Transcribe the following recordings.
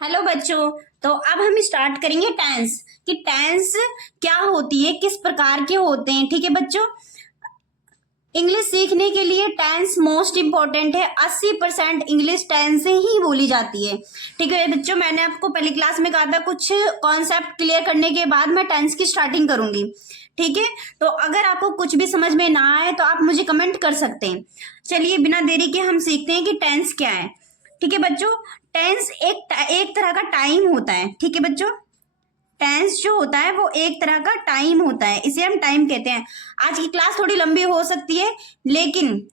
Hello बच्चों। तो अब हम स्टार्ट करेंगे टेंस कि टेंस क्या होती है, किस प्रकार के होते हैं। ठीक है बच्चों, इंग्लिश सीखने के लिए टेंस मोस्ट इंपॉर्टेंट है। 80% इंग्लिश टेंस से ही बोली जाती है। ठीक है बच्चों, मैंने आपको पहली क्लास में कहा था कुछ कॉन्सेप्ट क्लियर करने के बाद मैं टेंस की स्टार्टिंग करूंगी। ठीक है, तो अगर आपको कुछ भी समझ में ना आए तो आप मुझे कमेंट कर सकते हैं। चलिए बिना देरी के हम सीखते हैं कि टेंस क्या है। ठीक है बच्चों, टेंस एक तरह का टाइम होता है। ठीक है बच्चों, टेंस जो होता है वो एक तरह का टाइम होता है, इसे हम टाइम कहते हैं। आज की क्लास थोड़ी लंबी हो सकती है लेकिन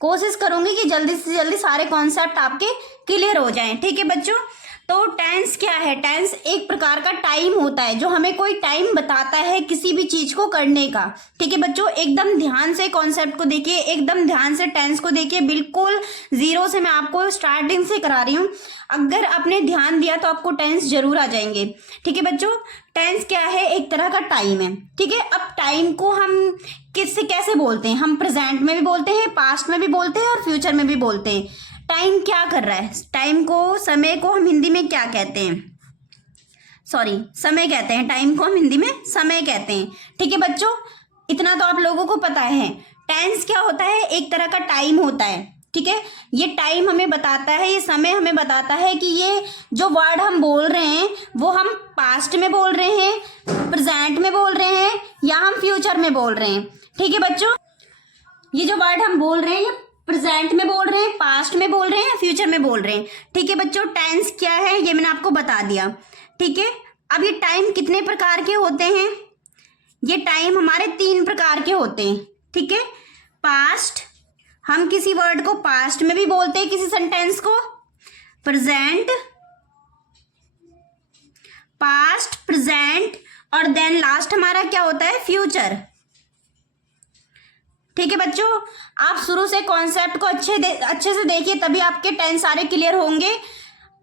कोशिश करूंगी कि जल्दी से जल्दी सारे कॉन्सेप्ट आपके क्लियर हो जाएं। ठीक है बच्चों, तो टेंस क्या है? टेंस एक प्रकार का टाइम होता है जो हमें कोई टाइम बताता है किसी भी चीज को करने का। ठीक है बच्चों, एकदम ध्यान से कॉन्सेप्ट को देखिए, एकदम ध्यान से टेंस को देखिए। बिल्कुल जीरो से मैं आपको स्टार्टिंग से करा रही हूँ। अगर आपने ध्यान दिया तो आपको टेंस जरूर आ जाएंगे। ठीक है बच्चों, टेंस क्या है? एक तरह का टाइम है। ठीक है, अब टाइम को हम किससे कैसे बोलते हैं? हम प्रेजेंट में भी बोलते हैं, पास्ट में भी बोलते हैं और फ्यूचर में भी बोलते हैं। टाइम क्या कर रहा है? टाइम को, समय को हम हिंदी में क्या कहते हैं? सॉरी, समय कहते हैं। टाइम को हम हिंदी में समय कहते हैं। ठीक है बच्चों, इतना तो आप लोगों को पता है। टेंस क्या होता है? एक तरह का टाइम होता है। ठीक है, ये टाइम हमें बताता है, ये समय हमें बताता है कि ये जो वर्ड हम बोल रहे हैं वो हम पास्ट में बोल रहे हैं, प्रेजेंट में बोल रहे हैं या हम फ्यूचर में बोल रहे हैं। ठीक है बच्चों, ये जो वर्ड हम बोल रहे हैं ये प्रेजेंट में बोल रहे हैं, पास्ट में बोल रहे हैं या फ्यूचर में बोल रहे हैं। ठीक है बच्चों, टेंस क्या है ये मैंने आपको बता दिया। ठीक है, अब ये टाइम कितने प्रकार के होते हैं? ये टाइम हमारे 3 प्रकार के होते हैं। ठीक है, पास्ट, हम किसी वर्ड को पास्ट में भी बोलते हैं, किसी सेंटेंस को। प्रेजेंट, पास्ट, प्रेजेंट और देन लास्ट हमारा क्या होता है? फ्यूचर। ठीक है बच्चों, आप शुरू से कॉन्सेप्ट को अच्छे से देखिए, तभी आपके टेंस सारे क्लियर होंगे।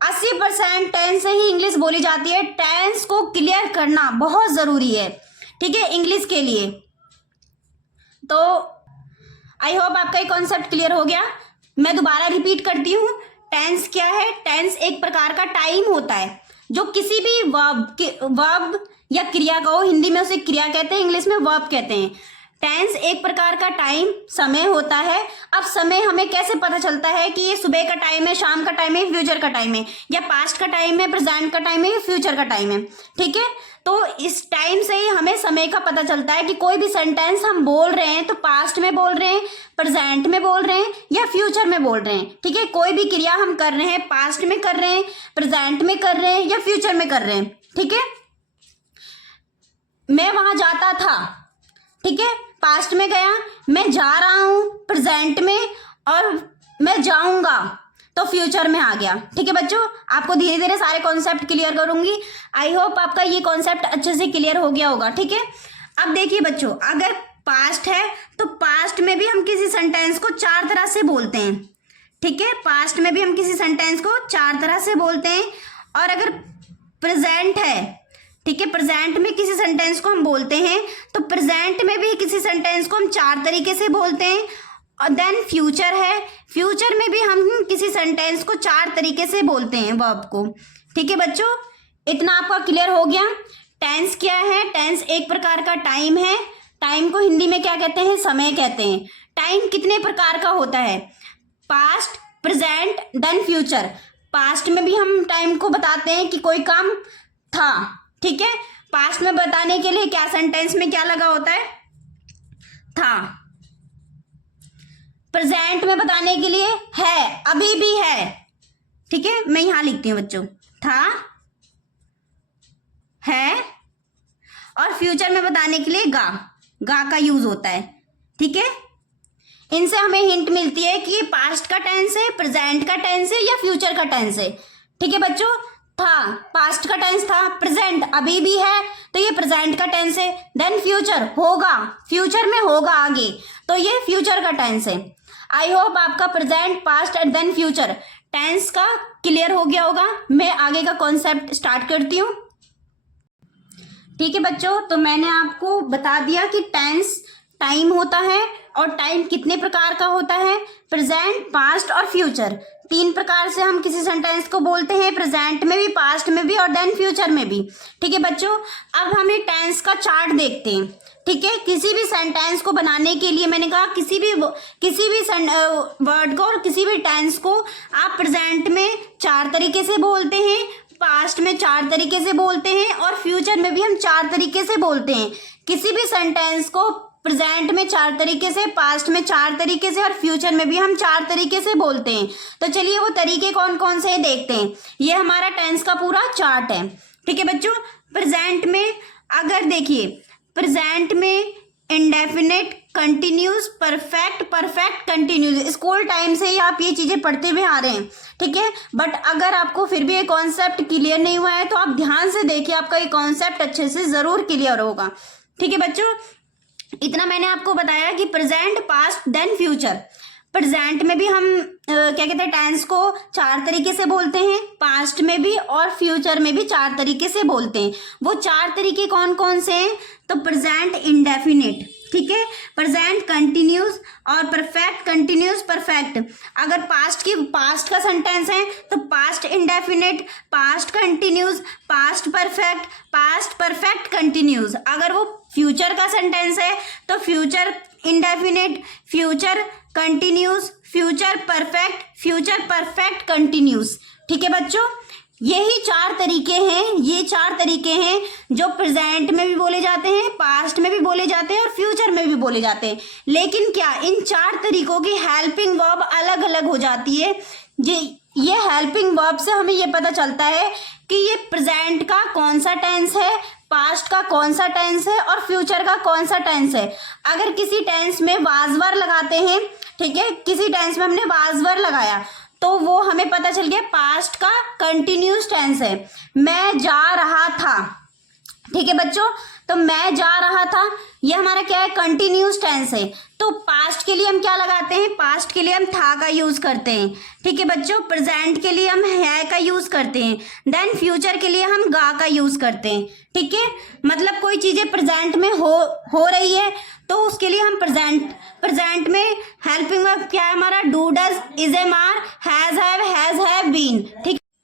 80% टेंस से ही इंग्लिश बोली जाती है। टेंस को क्लियर करना बहुत जरूरी है। ठीक है, इंग्लिश के लिए। तो आई होप आपका ये कॉन्सेप्ट क्लियर हो गया। मैं दोबारा रिपीट करती हूँ, टेंस क्या है? टेंस एक प्रकार का टाइम होता है जो किसी भी वर्ब या क्रिया का हो। हिंदी में उसे क्रिया कहते हैं, इंग्लिश में वर्ब कहते हैं। टेंस एक प्रकार का टाइम, समय होता है। अब समय हमें कैसे पता चलता है कि ये सुबह का टाइम है, शाम का टाइम है, फ्यूचर का टाइम है, या पास्ट का टाइम है, प्रेजेंट का टाइम है, या फ्यूचर का टाइम है? ठीक है, तो इस टाइम से ही हमें समय का पता चलता है कि कोई भी सेंटेंस हम बोल रहे हैं तो पास्ट में बोल रहे हैं, प्रेजेंट में बोल रहे हैं या फ्यूचर में बोल रहे हैं। ठीक है, कोई भी क्रिया हम कर रहे हैं, पास्ट में कर रहे हैं, प्रेजेंट में कर रहे हैं या फ्यूचर में कर रहे हैं। ठीक है, मैं वहां जाता था, ठीक है, पास्ट में गया। मैं जा रहा हूं प्रेजेंट में, और मैं जाऊंगा तो फ्यूचर में आ गया। ठीक है बच्चों, आपको धीरे धीरे सारे कॉन्सेप्ट क्लियर करूंगी। आई होप आपका ये कॉन्सेप्ट अच्छे से क्लियर हो गया होगा। ठीक है, अब देखिए बच्चों, अगर पास्ट है तो पास्ट में भी हम किसी सेंटेंस को 4 तरह से बोलते हैं। ठीक है, पास्ट में भी हम किसी सेंटेंस को 4 तरह से बोलते हैं। और अगर प्रेजेंट है, ठीक है, प्रेजेंट में किसी सेंटेंस को हम बोलते हैं तो प्रेजेंट में भी किसी सेंटेंस को हम 4 तरीके से बोलते हैं। और देन फ्यूचर है, फ्यूचर में भी हम किसी सेंटेंस को 4 तरीके से बोलते हैं, वर्ब को। ठीक है बच्चों, इतना आपका क्लियर हो गया। टेंस क्या है? टेंस एक प्रकार का टाइम है। टाइम को हिंदी में क्या कहते हैं? समय कहते हैं। टाइम कितने प्रकार का होता है? Past, present, then future. Past में भी हम टाइम को बताते हैं कि कोई काम था। ठीक है, पास्ट में बताने के लिए क्या सेंटेंस में क्या लगा होता है? था। प्रेजेंट में बताने के लिए है, अभी भी है। ठीक है, मैं यहां लिखती हूं बच्चों, था, है। और फ्यूचर में बताने के लिए गा का यूज होता है। ठीक है, इनसे हमें हिंट मिलती है कि पास्ट का टेंस है, प्रेजेंट का टेंस है या फ्यूचर का टेंस है। ठीक है बच्चों, था, पास्ट का टेंस था, प्रेजेंट अभी भी है तो ये प्रेजेंट का टेंस है। देन फ्यूचर, होगा, फ्यूचर में होगा आगे, तो ये फ्यूचर का टेंस है। आई होप आपका present, past and then future tense का क्लियर हो गया होगा। मैं आगे का कॉन्सेप्ट स्टार्ट करती हूँ। ठीक है बच्चों, तो मैंने आपको बता दिया कि टेंस टाइम होता है, और टाइम कितने प्रकार का होता है, प्रेजेंट, पास्ट और फ्यूचर। 3 प्रकार से हम किसी सेंटेंस को बोलते हैं, प्रेजेंट में भी, पास्ट में भी और देन फ्यूचर में भी। ठीक है बच्चों, अब हम टेंस का चार्ट देखते हैं। ठीक है, किसी भी सेंटेंस को बनाने के लिए मैंने कहा किसी भी वर्ड को और किसी भी टेंस को आप प्रेजेंट में 4 तरीके से बोलते हैं, पास्ट में 4 तरीके से बोलते हैं और फ्यूचर में भी हम 4 तरीके से बोलते हैं। किसी भी सेंटेंस को प्रेजेंट में 4 तरीके से, पास्ट में 4 तरीके से और फ्यूचर में भी हम 4 तरीके से बोलते हैं। तो चलिए वो तरीके कौन कौन से हैं देखते हैं। ये हमारा टेंस का पूरा चार्ट है। ठीक है बच्चों, प्रेजेंट में अगर देखिए, प्रेजेंट में indefinite, continuous, perfect, perfect continuous, school time से ही आप ये चीजें पढ़ते हुए आ रहे हैं। ठीक है, बट अगर आपको फिर भी ये कॉन्सेप्ट क्लियर नहीं हुआ है तो आप ध्यान से देखिए, आपका ये कॉन्सेप्ट अच्छे से जरूर क्लियर होगा। ठीक है बच्चों, इतना मैंने आपको बताया कि present, past then future. Present में भी हम क्या कहते हैं, टेंस को 4 तरीके से बोलते हैं, पास्ट में भी और फ्यूचर में भी 4 तरीके से बोलते हैं। वो 4 तरीके कौन कौन से हैं, तो प्रेजेंट इंडेफिनिट, ठीक है, प्रेजेंट कंटिन्यूस और परफेक्ट कंटिन्यूस परफेक्ट। अगर पास्ट का सेंटेंस है तो past indefinite, past continuous, past perfect, past perfect continuous. अगर वो फ्यूचर का सेंटेंस है तो future indefinite, future continuous, future perfect, future perfect continuous. ठीक है बच्चों, यही 4 तरीके हैं, ये 4 तरीके हैं जो प्रेजेंट में भी बोले जाते हैं, पास्ट में भी बोले जाते हैं और फ्यूचर में भी बोले जाते हैं। लेकिन क्या इन 4 तरीकों की हेल्पिंग वर्ब अलग अलग हो जाती है। ये हेल्पिंग वर्ब से हमें ये पता चलता है कि ये प्रेजेंट का कौन सा टेंस है, पास्ट का कौन सा टेंस है और फ्यूचर का कौन सा टेंस है। अगर किसी टेंस में वाजवर लगाते हैं, ठीक है, किसी टेंस में हमने वाजवर लगाया तो वो हमें पता चल गया पास्ट का कंटिन्यूस टेंस है। मैं जा रहा था, ठीक है बच्चों, तो मैं जा रहा था ये हमारा क्या है, कंटिन्यूस टेंस है। तो पास्ट के लिए हम क्या लगाते हैं, पास्ट के लिए हम था का यूज करते हैं। ठीक है बच्चों, प्रेजेंट के लिए हम है का यूज करते हैं, देन फ्यूचर के लिए हम गा का यूज करते हैं। ठीक है, मतलब कोई चीजें प्रेजेंट में हो रही है तो उसके लिए हम प्रेजेंट में हेल्पिंग वर्ब क्या है हमारा, do, does, is, am, are, has, have, been.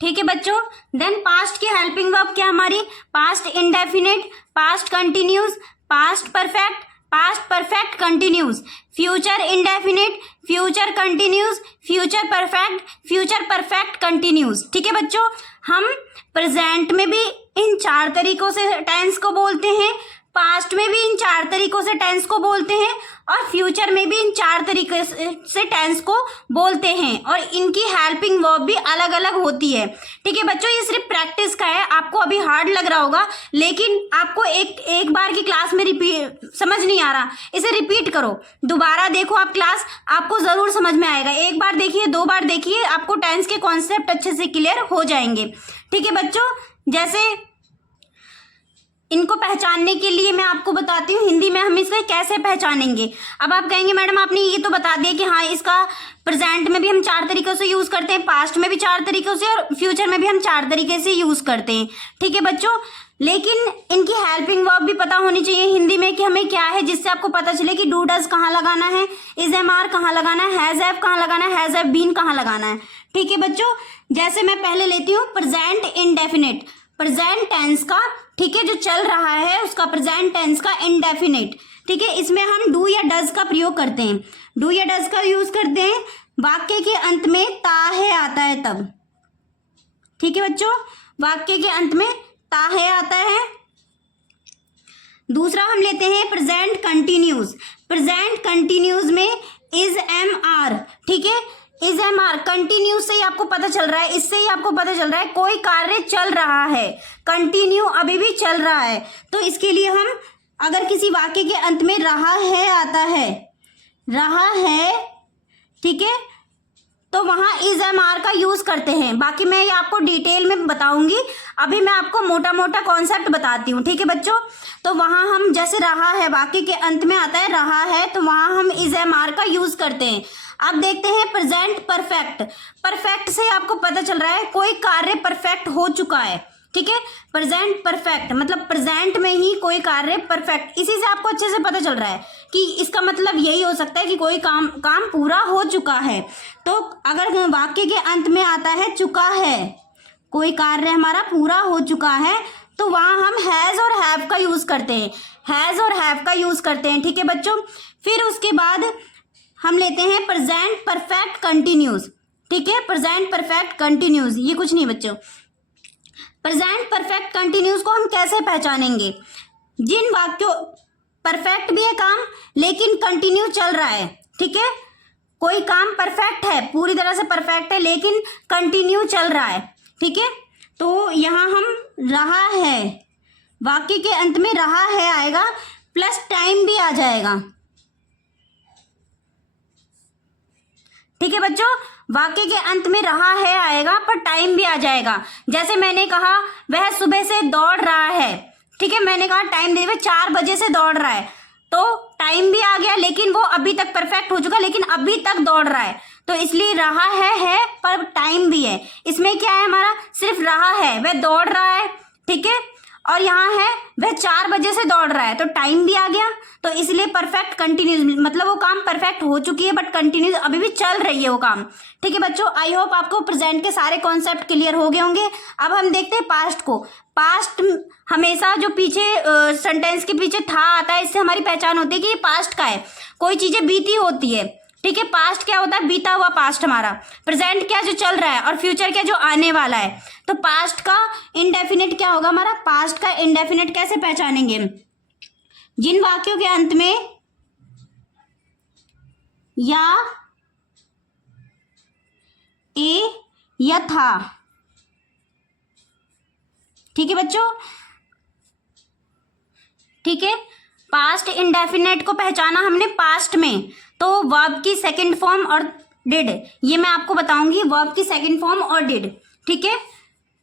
ठीक है बच्चों, देन पास्ट की हेल्पिंग वर्ब क्या हमारी, past indefinite, past continuous, past perfect, past perfect continuous, future indefinite, future continuous, future perfect, future perfect continuous. ठीक है बच्चों, हम प्रेजेंट में भी इन 4 तरीकों से टेंस को बोलते हैं, पास्ट में भी इन 4 तरीकों से टेंस को बोलते हैं और फ्यूचर में भी इन 4 तरीके से टेंस को बोलते हैं, और इनकी हेल्पिंग वर्ब भी अलग अलग होती है। ठीक है बच्चों, ये सिर्फ प्रैक्टिस का है, आपको अभी हार्ड लग रहा होगा लेकिन आपको एक बार की क्लास में समझ नहीं आ रहा, इसे रिपीट करो, दोबारा देखो आप क्लास, आपको जरूर समझ में आएगा। एक बार देखिए, 2 बार देखिए, आपको टेंस के कॉन्सेप्ट अच्छे से क्लियर हो जाएंगे। ठीक है बच्चों, जैसे इनको पहचानने के लिए मैं आपको बताती हूँ हिंदी में हम इसे कैसे पहचानेंगे। अब आप कहेंगे मैडम आपने ये तो बता दिया कि हाँ इसका प्रेजेंट में भी हम 4 तरीकों से यूज करते हैं, पास्ट में भी 4 तरीकों से और फ्यूचर में भी हम 4 तरीके से यूज करते हैं। ठीक है बच्चों, लेकिन इनकी हेल्पिंग वर्ब भी पता होनी चाहिए हिंदी में कि हमें क्या है, जिससे आपको पता चले कि डू, डज कहाँ लगाना है, इज, एम, आर कहाँ लगाना है, हैज, हैव कहाँ लगाना है, हैज, हैव, बीन कहाँ लगाना है। ठीक है बच्चों, जैसे मैं पहले लेती हूँ प्रेजेंट इंडेफिनिट, प्रेजेंट टेंस का, ठीक है, जो चल रहा है उसका प्रेजेंट टेंस का इंडेफिनिट। ठीक है, इसमें हम डू या डज का प्रयोग करते हैं, डू या डज का यूज करते हैं वाक्य के अंत में ता है आता है तब। ठीक है बच्चों, वाक्य के अंत में ता है आता है। दूसरा हम लेते हैं प्रेजेंट कंटिन्यूस, प्रेजेंट कंटिन्यूस में इज, एम, आर। ठीक है, इज, एम, आर कंटिन्यू से ही आपको पता चल रहा है, इससे ही आपको पता चल रहा है कोई कार्य चल रहा है, कंटिन्यू अभी भी चल रहा है। तो इसके लिए हम अगर किसी वाक्य के अंत में रहा है आता है, रहा है, ठीक है, तो वहां इज, एम, आर का यूज करते हैं। बाकी मैं ये आपको डिटेल में बताऊंगी, अभी मैं आपको मोटा मोटा कॉन्सेप्ट बताती हूँ। ठीक है बच्चों, तो वहां हम जैसे रहा है वाक्य के अंत में आता है रहा है, तो वहां हम इज, एम, आर का यूज करते हैं। अब देखते हैं प्रेजेंट परफेक्ट, परफेक्ट से आपको पता चल रहा है कोई कार्य परफेक्ट हो चुका है, ठीक है। प्रेजेंट परफेक्ट मतलब प्रेजेंट में ही कोई कार्य परफेक्ट, इसी से आपको अच्छे से पता चल रहा है कि इसका मतलब यही हो सकता है कि कोई काम पूरा हो चुका है। तो अगर वाक्य के अंत में आता है चुका है, कोई कार्य हमारा पूरा हो चुका है, तो वहां हम हैज और हैव का यूज करते हैं, हैज और हैव का यूज करते हैं, ठीक है बच्चों। फिर उसके बाद हम लेते हैं प्रेजेंट परफेक्ट कंटिन्यूस, ठीक है। प्रेजेंट परफेक्ट कंटिन्यूस, ये कुछ नहीं बच्चों। प्रेजेंट परफेक्ट कंटिन्यूस को हम कैसे पहचानेंगे? जिन वाक्यों परफेक्ट भी है काम लेकिन कंटिन्यू चल रहा है, ठीक है। कोई काम परफेक्ट है, पूरी तरह से परफेक्ट है लेकिन कंटिन्यू चल रहा है, ठीक है। तो यहाँ हम रहा है, वाक्य के अंत में रहा है आएगा, प्लस टाइम भी आ जाएगा, ठीक है बच्चों। वाक्य के अंत में रहा है आएगा पर टाइम भी आ जाएगा। जैसे मैंने कहा वह सुबह से दौड़ रहा है, ठीक है। मैंने कहा टाइम दे, वह 4 बजे से दौड़ रहा है, तो टाइम भी आ गया लेकिन वो अभी तक परफेक्ट हो चुका लेकिन अभी तक दौड़ रहा है, तो इसलिए रहा है पर टाइम भी है। इसमें क्या है हमारा, सिर्फ रहा है, वह दौड़ रहा है, ठीक है। और यहाँ है वह 4 बजे से दौड़ रहा है, तो टाइम भी आ गया, तो इसलिए परफेक्ट कंटिन्यूस मतलब वो काम परफेक्ट हो चुकी है बट कंटिन्यूस अभी भी चल रही है वो काम, ठीक है बच्चों। आई होप आपको प्रेजेंट के सारे कॉन्सेप्ट क्लियर हो गए होंगे। अब हम देखते हैं पास्ट को। पास्ट हमेशा जो पीछे सेंटेंस के पीछे था आता है, इससे हमारी पहचान होती है कि ये पास्ट का है। कोई चीजें बीती होती है, ठीक है। पास्ट क्या होता है, बीता हुआ पास्ट हमारा। प्रेजेंट क्या, जो चल रहा है, और फ्यूचर क्या, जो आने वाला है। तो पास्ट का इंडेफिनिट क्या होगा हमारा, पास्ट का इंडेफिनिट कैसे पहचानेंगे? जिन वाक्यों के अंत में या ए या था, ठीक है बच्चों, ठीक है। पास्ट इंडेफिनेट को पहचाना हमने पास्ट में, तो वर्ब की सेकंड फॉर्म और डिड, ये मैं आपको बताऊंगी, वर्ब की सेकंड फॉर्म और डिड, ठीक है।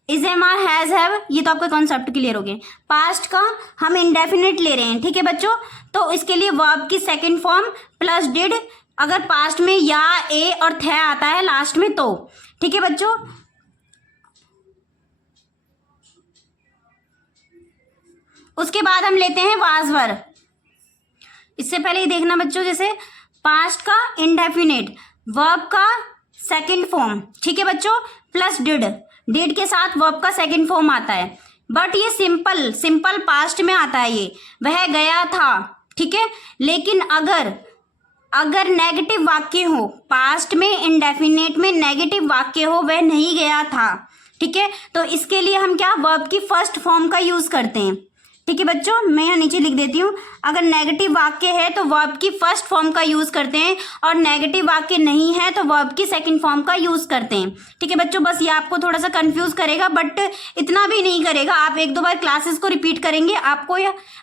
Is, am, are, has, have, ये तो आपका कॉन्सेप्ट क्लियर हो गया। पास्ट का हम इंडेफिनेट ले रहे हैं, ठीक है बच्चों, तो इसके लिए वर्ब की सेकंड फॉर्म प्लस डिड, अगर पास्ट में या ए और थे आता है लास्ट में तो, ठीक है बच्चों। उसके बाद हम लेते हैं वाज वर। इससे पहले ये देखना बच्चों, जैसे पास्ट का इंडेफिनेट, वर्ब का सेकंड फॉर्म, ठीक है बच्चों, प्लस डिड, डिड के साथ वर्ब का सेकंड फॉर्म आता है, बट ये सिंपल पास्ट में आता है। ये वह गया था, ठीक है। लेकिन अगर नेगेटिव वाक्य हो, पास्ट में इंडेफिनेट में नेगेटिव वाक्य हो, वह नहीं गया था, ठीक है, तो इसके लिए हम क्या, वर्ब की फर्स्ट फॉर्म का यूज करते हैं, ठीक है बच्चों। मैं यहाँ नीचे लिख देती हूँ, अगर नेगेटिव वाक्य है तो वर्ब की फर्स्ट फॉर्म का यूज करते हैं, और नेगेटिव वाक्य नहीं है तो वर्ब की सेकंड फॉर्म का यूज करते हैं, ठीक है बच्चों। बस ये आपको थोड़ा सा कंफ्यूज करेगा बट इतना भी नहीं करेगा, आप 1-2 बार क्लासेस को रिपीट करेंगे, आपको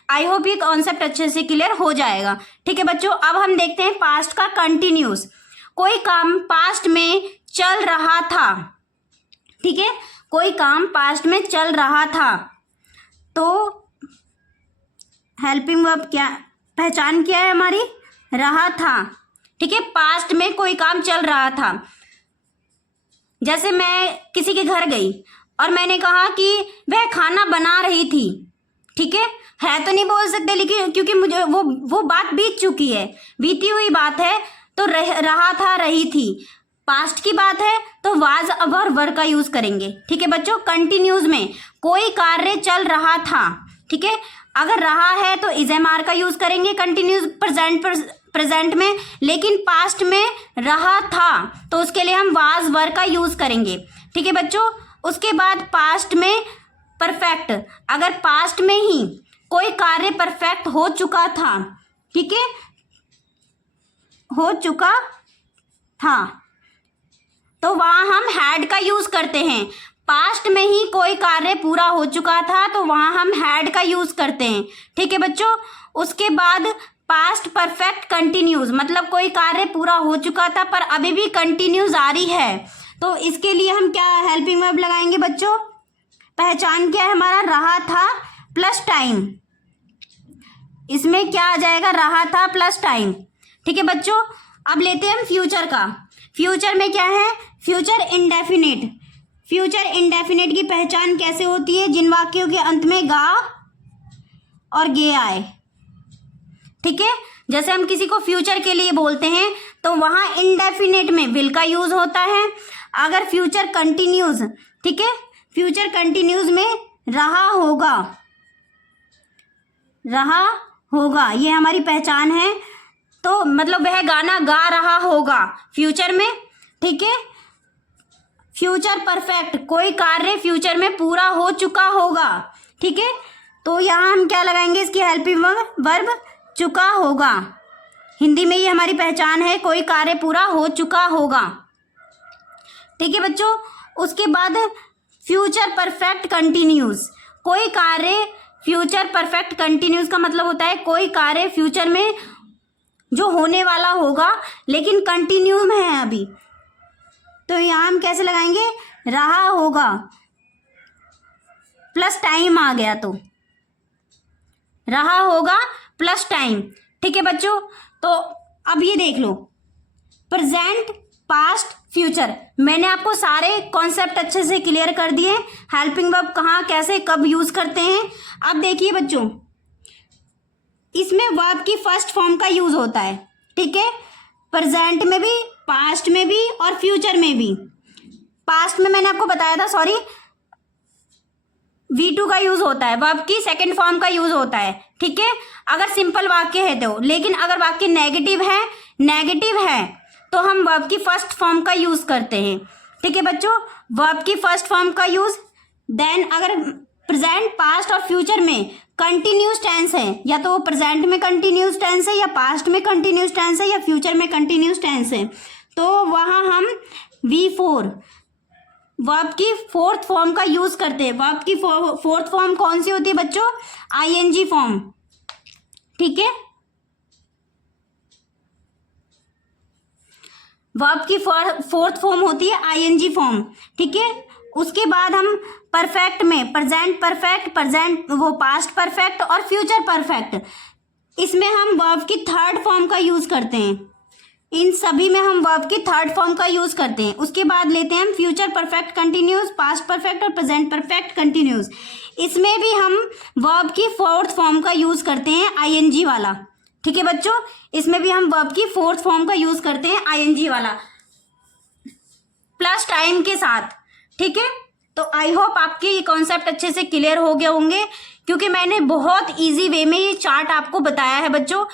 आई होप ये कॉन्सेप्ट अच्छे से क्लियर हो जाएगा, ठीक है बच्चों। अब हम देखते हैं पास्ट का कंटिन्यूस। कोई काम पास्ट में चल रहा था, ठीक है, कोई काम पास्ट में चल रहा था, तो हेल्पिंग वर्ब क्या, पहचान क्या है हमारी, रहा था, ठीक है। पास्ट में कोई काम चल रहा था, जैसे मैं किसी के घर गई और मैंने कहा कि वह खाना बना रही थी, ठीक है तो नहीं बोल सकते, लेकिन क्योंकि मुझे वो बात बीत चुकी है, बीती हुई बात है, तो रहा था, रही थी, पास्ट की बात है तो वाज और वर का यूज करेंगे, ठीक है बच्चों। कंटिन्यूज में कोई कार्य चल रहा था, ठीक है, अगर रहा है तो इज, एम, आर का यूज करेंगे कंटिन्यूस प्रेजेंट में, लेकिन पास्ट में रहा था तो उसके लिए हम वाज वर का यूज करेंगे, ठीक है बच्चों। उसके बाद पास्ट में परफेक्ट, अगर पास्ट में ही कोई कार्य परफेक्ट हो चुका था, ठीक है, हो चुका था, तो वहां हम हैड का यूज करते हैं। पास्ट में ही कोई कार्य पूरा हो चुका था तो वहां हम हैड का यूज करते हैं, ठीक है बच्चों। उसके बाद पास्ट परफेक्ट कंटिन्यूज, मतलब कोई कार्य पूरा हो चुका था पर अभी भी कंटिन्यू जारी है, तो इसके लिए हम क्या हेल्पिंग वर्ब लगाएंगे बच्चों, पहचान क्या है हमारा, रहा था प्लस टाइम, इसमें क्या आ जाएगा, रहा था प्लस टाइम, ठीक है बच्चों। अब लेते हैं हम फ्यूचर का। फ्यूचर में क्या है, फ्यूचर इंडेफिनिट, फ्यूचर इंडेफिनिट की पहचान कैसे होती है? जिन वाक्यों के अंत में गा और गे आए, ठीक है। जैसे हम किसी को फ्यूचर के लिए बोलते हैं तो वहां इंडेफिनिट में विल का यूज होता है। अगर फ्यूचर कंटिन्यूज, ठीक है, फ्यूचर कंटिन्यूज में रहा होगा, रहा होगा, ये हमारी पहचान है। तो मतलब वह गाना गा रहा होगा फ्यूचर में, ठीक है। फ्यूचर परफेक्ट, कोई कार्य फ्यूचर में पूरा हो चुका होगा, ठीक है। तो यहाँ हम क्या लगाएंगे? इसकी हेल्पिंग वर्ब चुका होगा। हिंदी में ये हमारी पहचान है, कोई कार्य पूरा हो चुका होगा, ठीक है बच्चों। उसके बाद फ्यूचर परफेक्ट कंटिन्यूज, कोई कार्य फ्यूचर परफेक्ट कंटिन्यूज का मतलब होता है कोई कार्य फ्यूचर में जो होने वाला होगा लेकिन कंटिन्यू में है अभी। तो यहाँ हम कैसे लगाएंगे? रहा होगा प्लस टाइम आ गया तो रहा होगा प्लस टाइम, ठीक है बच्चों। तो अब ये देख लो, प्रेजेंट, पास्ट, फ्यूचर, मैंने आपको सारे कॉन्सेप्ट अच्छे से क्लियर कर दिए। हेल्पिंग वर्ब कहाँ, कैसे, कब यूज करते हैं। अब देखिए बच्चों, इसमें वर्ब की फर्स्ट फॉर्म का यूज होता है, ठीक है, प्रेजेंट में भी, पास्ट में भी और फ्यूचर में भी। पास्ट में मैंने आपको बताया था, सॉरी, V2 का यूज होता है, वर्ब की सेकंड फॉर्म का यूज होता है, ठीक है, अगर सिंपल वाक्य है तो। लेकिन अगर वाक्य नेगेटिव है तो हम वर्ब की फर्स्ट फॉर्म का यूज करते हैं, ठीक है बच्चों, वर्ब की फर्स्ट फॉर्म का यूज। देन अगर प्रेजेंट, पास्ट और फ्यूचर में कंटिन्यूस टेंस है, या तो वो प्रेजेंट में कंटिन्यूस टेंस है, या पास्ट में कंटिन्यूस टेंस है, या फ्यूचर में कंटिन्यूस टेंस है, तो वहां हम V4 वर्ब की फोर्थ फॉर्म का यूज करते हैं। वर्ब की फोर्थ फॉर्म कौन सी होती है बच्चों? ING फॉर्म, ठीक है। वर्ब की फोर्थ फॉर्म होती है ING फॉर्म, ठीक है। उसके बाद हम परफेक्ट में प्रेजेंट परफेक्ट, प्रेजेंट वो पास्ट परफेक्ट और फ्यूचर परफेक्ट, इसमें हम वर्ब की थर्ड फॉर्म का यूज करते हैं। इन सभी में हम वर्ब की थर्ड फॉर्म का यूज करते हैं। उसके बाद लेते हैं हम future perfect continuous, past perfect और प्रेजेंट परफेक्ट कंटिन्यूस। इसमें भी हम वर्ब की फोर्थ फॉर्म का यूज करते हैं, ING वाला, ठीक है बच्चों। इसमें भी हम वर्ब की फोर्थ फॉर्म का यूज करते हैं, ING वाला, प्लस टाइम के साथ, ठीक है। तो आई होप आपके ये कॉन्सेप्ट अच्छे से क्लियर हो गए होंगे, क्योंकि मैंने बहुत इजी वे में ये चार्ट आपको बताया है बच्चों।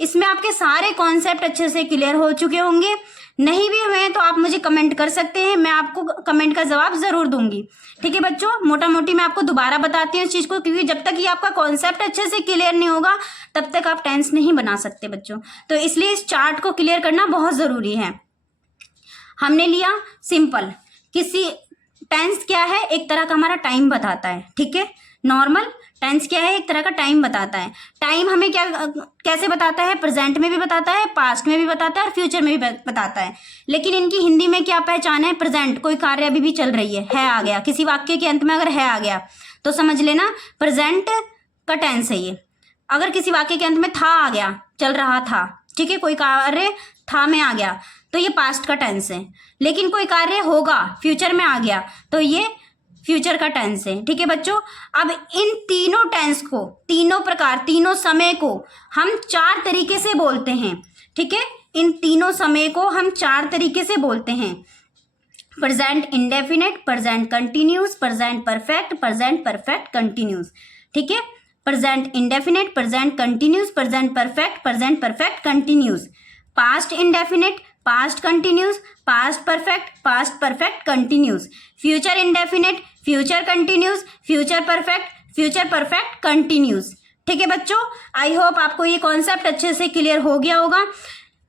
इसमें आपके सारे कॉन्सेप्ट अच्छे से क्लियर हो चुके होंगे। नहीं भी हुए तो आप मुझे कमेंट कर सकते हैं, मैं आपको कमेंट का जवाब जरूर दूंगी, ठीक है बच्चों। मोटा मोटी मैं आपको दोबारा बताती हूँ इस चीज को, क्योंकि जब तक ये आपका कॉन्सेप्ट अच्छे से क्लियर नहीं होगा तब तक आप टेंस नहीं बना सकते बच्चों। तो इसलिए इस चार्ट को क्लियर करना बहुत जरूरी है। हमने लिया सिंपल, किसी टेंस क्या है? एक तरह का हमारा टाइम बताता है, ठीक है। नॉर्मल टेंस क्या है? एक तरह का टाइम बताता है। टाइम हमें क्या कैसे बताता है? प्रेजेंट में भी बताता है, पास्ट में भी बताता है और फ्यूचर में भी बताता है। लेकिन इनकी हिंदी में क्या पहचान है? प्रेजेंट, कोई कार्य अभी भी चल रही है आ गया, किसी वाक्य के अंत में अगर है आ गया तो समझ लेना प्रेजेंट का टेंस है ये। अगर किसी वाक्य के अंत में था आ गया, चल रहा था, ठीक है, कोई कार्य था में आ गया तो ये पास्ट का टेंस है। लेकिन कोई कार्य होगा फ्यूचर में आ गया तो ये फ्यूचर का टेंस है, ठीक है बच्चों। अब इन तीनों टेंस को, तीनों प्रकार, तीनों समय को हम 4 तरीके से बोलते हैं, ठीक है। इन तीनों समय को हम 4 तरीके से बोलते हैं, present indefinite, present continuous, present perfect, present perfect continuous, ठीक है। Present indefinite, present continuous, present perfect, present perfect continuous. Past indefinite, past continuous, past perfect continuous. Future indefinite, future continuous, future perfect continuous, ठीक है बच्चों। I hope आपको ये concept अच्छे से clear हो गया होगा।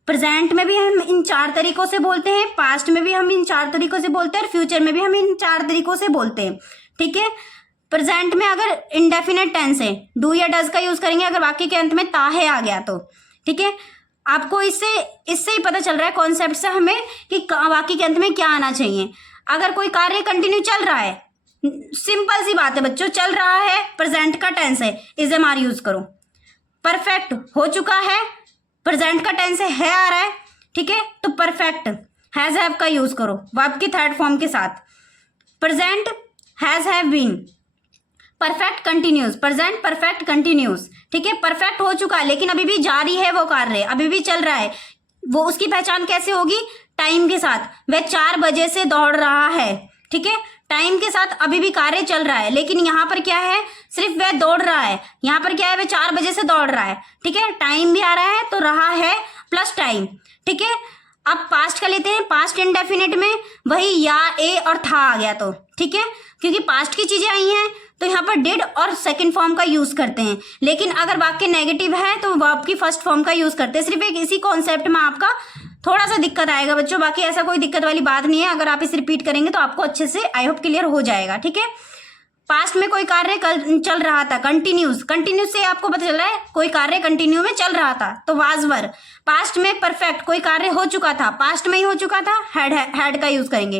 प्रेजेंट में भी हम इन 4 तरीकों से बोलते हैं, पास्ट में भी हम इन 4 तरीकों से बोलते हैं और फ्यूचर में भी हम इन 4 तरीकों से बोलते हैं, ठीक है। प्रेजेंट में अगर इंडेफिनिट टेंस है, डू या डज का यूज करेंगे अगर वाक्य के अंत में ता है आ गया तो, ठीक है। आपको इससे ही पता चल रहा है कॉन्सेप्ट से हमें कि वाक्य के अंत में क्या आना चाहिए। अगर कोई कार्य कंटिन्यू चल रहा है, सिंपल सी बात है बच्चों, चल रहा है, प्रेजेंट का टेंस है, इज एम आर यूज करो। परफेक्ट हो चुका है, प्रेजेंट का टेंस है आ रहा है, ठीक है, तो परफेक्ट हैज हैव का यूज करो वर्ब की थर्ड फॉर्म के साथ। Present has have been, perfect continuous, present perfect continuous, ठीक है। परफेक्ट हो चुका है लेकिन अभी भी जारी है वो कार्य, अभी भी चल रहा है। वो उसकी पहचान कैसे होगी? टाइम के साथ। वह 4 बजे से दौड़ रहा है, ठीक है। टाइम के साथ अभी भी कार्य चल रहा है, लेकिन यहाँ पर क्या है? सिर्फ वह दौड़ रहा है। यहाँ पर क्या है? वह 4 बजे से दौड़ रहा है, ठीक है। टाइम भी आ रहा है तो रहा है प्लस टाइम, ठीक है। अब पास्ट का लेते हैं। पास्ट इंडेफिनिट में वही या, ए और था आ गया तो, ठीक है। क्योंकि पास्ट की चीजें आई हैं तो यहाँ पर डिड और सेकंड फॉर्म का यूज करते हैं, लेकिन अगर वाक्य नेगेटिव है तो वर्ब की फर्स्ट फॉर्म का यूज करते हैं। सिर्फ एक इसी कॉन्सेप्ट में आपका थोड़ा सा दिक्कत आएगा बच्चों, बाकी ऐसा कोई दिक्कत वाली बात नहीं है। अगर आप इसे रिपीट करेंगे तो आपको अच्छे से आई होप क्लियर हो जाएगा, ठीक है। पास्ट में कोई कार्य चल रहा था, कंटिन्यूस, कंटिन्यूस से आपको पता चल रहा है कोई कार्य कंटिन्यू में चल रहा था तो वाज वर। पास्ट में परफेक्ट, कोई कार्य हो चुका था, पास्ट में ही हो चुका था, हैड का यूज करेंगे।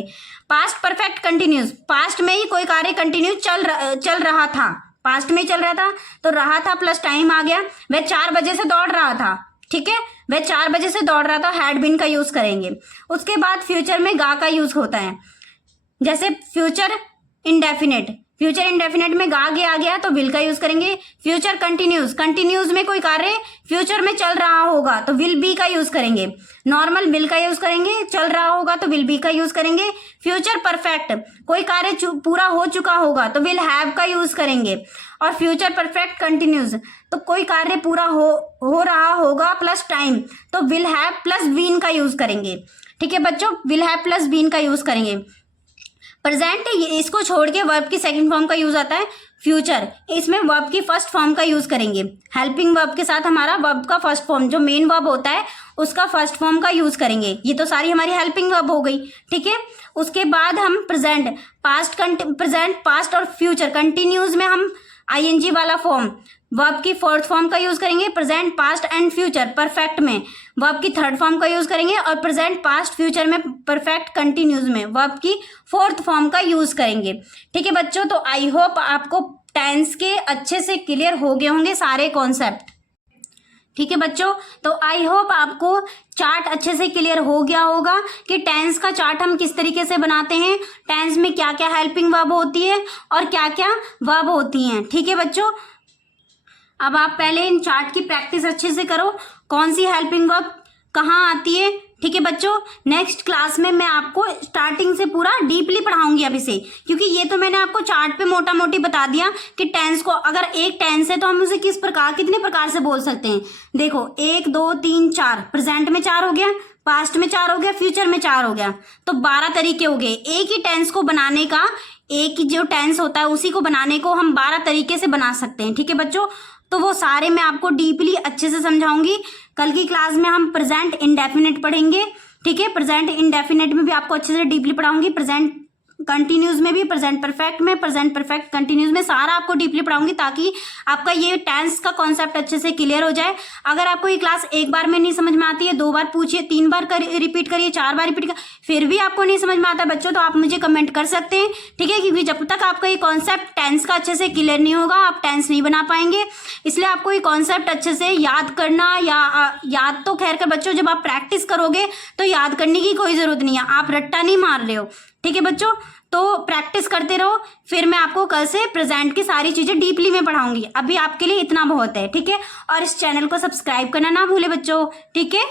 पास्ट परफेक्ट कंटिन्यूस, पास्ट में ही कोई कार्य कंटिन्यू चल रहा था, पास्ट में ही चल रहा था तो रहा था प्लस टाइम आ गया। वह 4 बजे से दौड़ रहा था, ठीक है। वह 4 बजे से दौड़ रहा था, हैड बीन का यूज करेंगे। उसके बाद फ्यूचर में गा का यूज होता है, जैसे फ्यूचर इंडेफिनिट, फ्यूचर इंडेफिनिट में गा आ गया तो विल का यूज करेंगे। फ्यूचर कंटिन्यूस, कंटिन्यूस में कोई कार्य फ्यूचर में चल रहा होगा तो विल बी का यूज करेंगे। नॉर्मल विल का यूज करेंगे, चल रहा होगा तो विल बी का यूज करेंगे। फ्यूचर परफेक्ट, कोई कार्य पूरा हो चुका होगा तो विल हैव का यूज करेंगे। और फ्यूचर परफेक्ट कंटिन्यूस, तो कोई कार्य पूरा हो रहा होगा प्लस टाइम तो विल हैव प्लस बीन का यूज करेंगे, ठीक है बच्चों। विल हैव प्लस बीन का यूज करेंगे। प्रेजेंट, इसको छोड़ के वर्ब की सेकंड फॉर्म का यूज आता है फ्यूचर, इसमें वर्ब की फर्स्ट फॉर्म का यूज करेंगे। हेल्पिंग वर्ब के साथ हमारा वर्ब का फर्स्ट फॉर्म, जो मेन वर्ब होता है उसका फर्स्ट फॉर्म का यूज करेंगे। ये तो सारी हमारी हेल्पिंग वर्ब हो गई, ठीक है। उसके बाद हम प्रेजेंट, पास्ट और फ्यूचर कंटिन्यूज में हम आईएनजी वाला फॉर्म वर्ब की फोर्थ फॉर्म का यूज करेंगे। Present, past and future perfect में वर्ब की थर्ड फॉर्म का यूज करेंगे। और प्रेजेंट, पास्ट, फ्यूचर में परफेक्ट कंटिन्यूज में वर्ब की फोर्थ फॉर्म का यूज करेंगे, ठीक है बच्चों। तो आई होप आपको टेंस के अच्छे से क्लियर हो गए होंगे सारे कॉन्सेप्ट, ठीक है बच्चों। तो आई होप आपको चार्ट अच्छे से क्लियर हो गया होगा कि टेंस का चार्ट हम किस तरीके से बनाते हैं, टेंस में क्या क्या हेल्पिंग वर्ब होती है और क्या क्या वर्ब होती हैं, ठीक है बच्चों। अब आप पहले इन चार्ट की प्रैक्टिस अच्छे से करो, कौन सी हेल्पिंग वर्ब कहाँ आती है, ठीक है बच्चों। नेक्स्ट क्लास में मैं आपको स्टार्टिंग से पूरा डीपली पढ़ाऊंगी अभी से, क्योंकि ये तो मैंने आपको चार्ट पे मोटा मोटी बता दिया कि टेंस को, अगर एक टेंस है तो हम उसे कितने प्रकार से बोल सकते हैं। देखो 1 2 3 4, प्रेजेंट में 4 हो गया, पास्ट में 4 हो गया, फ्यूचर में 4 हो गया, तो 12 तरीके हो गए। एक ही टेंस को बनाने का, एक ही जो टेंस होता है उसी को बनाने को हम 12 तरीके से बना सकते हैं, ठीक है बच्चों। तो वो सारे मैं आपको डीपली अच्छे से समझाऊंगी। कल की क्लास में हम प्रेजेंट इंडेफिनिट पढ़ेंगे, ठीक है। प्रेजेंट इंडेफिनिट में भी आपको अच्छे से डीपली पढ़ाऊंगी, प्रेजेंट कंटिन्यूज में भी, प्रेजेंट परफेक्ट में, प्रेजेंट परफेक्ट कंटिन्यूज में, सारा आपको डीपली पढ़ाऊंगी ताकि आपका ये टेंस का कॉन्सेप्ट अच्छे से क्लियर हो जाए। अगर आपको ये क्लास एक बार में नहीं समझ में आती है, 2 बार पूछिए, 3 बार रिपीट करिए, 4 बार रिपीट करिए, फिर भी आपको नहीं समझ में आता बच्चों, तो आप मुझे कमेंट कर सकते हैं, ठीक है। क्योंकि जब तक आपका ये कॉन्सेप्ट टेंस का अच्छे से क्लियर नहीं होगा आप टेंस नहीं बना पाएंगे। इसलिए आपको ये कॉन्सेप्ट अच्छे से याद करना, या याद तो खैर कर बच्चों, जब आप प्रैक्टिस करोगे तो याद करने की कोई जरूरत नहीं है, आप रट्टा नहीं मार रहे हो, ठीक है बच्चों। तो प्रैक्टिस करते रहो, फिर मैं आपको कल से प्रेजेंट की सारी चीजें डीपली में पढ़ाऊंगी। अभी आपके लिए इतना बहुत है, ठीक है। और इस चैनल को सब्सक्राइब करना ना भूले बच्चों, ठीक है।